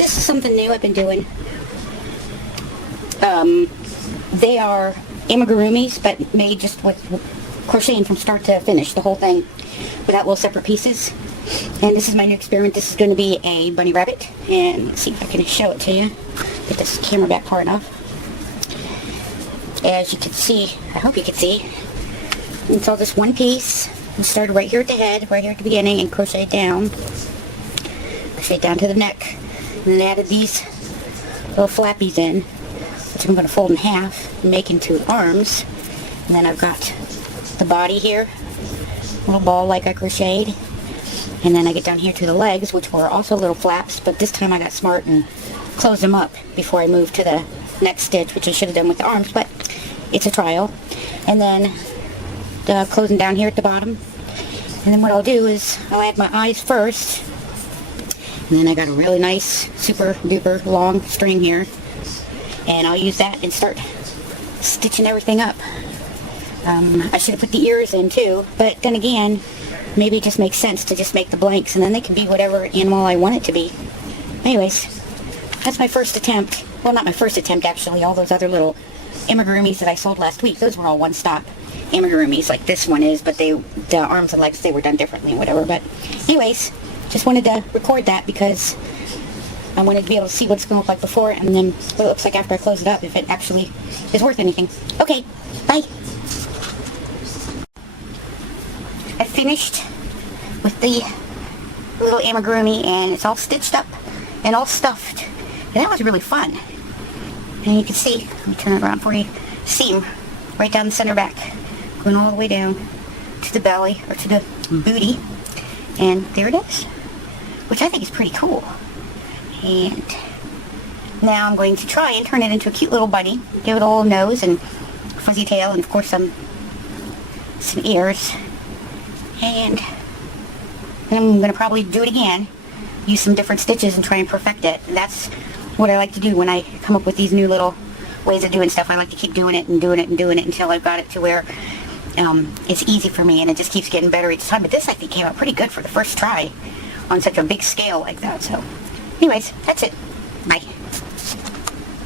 this is something new I've been doing. They are amigurumis, but made just with crocheting from start to finish, the whole thing, without little separate pieces. And this is my new experiment. This is going to be a bunny rabbit, and let's see if I can show it to you. Get this camera back far enough. As you can see, I hope you can see, it's all just one piece. We started right here at the head, right here at the beginning, and crocheted down. Crocheted down to the neck. And then added these little flappies in, which I'm going to fold in half and make into arms. And then I've got the body here, little ball like I crocheted. And then I get down here to the legs, which were also little flaps, but this time I got smart and closed them up before I moved to the next stitch, which I should have done with the arms, but it's a trial. And then the closing down here at the bottom. And then what I'll do is I'll add my eyes first. And then I got a really nice, super duper long string here. And I'll use that and start stitching everything up. I should have put the ears in too, but then again, maybe it just makes sense to just make the blanks, and then they can be whatever animal I want it to be. Anyways, that's my first attempt. Well, not my first attempt, actually. All those other little amigurumis that I sold last week, those were all one-stop amigurumis, like this one is, but the arms and legs, they were done differently, whatever. But anyways, just wanted to record that because I wanted to be able to see what it's going to look like before, and then what it looks like after I close it up, if it actually is worth anything. Okay, bye. I finished with the little amigurumi, and it's all stitched up and all stuffed, and that was really fun. And you can see, let me turn it around for you, seam right down the center back, going all the way down to the belly, or to the booty, and there it is, which I think is pretty cool. And now I'm going to try and turn it into a cute little bunny, give it a little nose and fuzzy tail, and of course some ears. And I'm going to probably do it again, use some different stitches and try and perfect it. And that's what I like to do when I come up with these new little ways of doing stuff. I like to keep doing it and doing it and doing it until I've got it to where it's easy for me, and it just keeps getting better each time. But this, I think, came out pretty good for the first try on such a big scale like that. So anyways, that's it. Bye.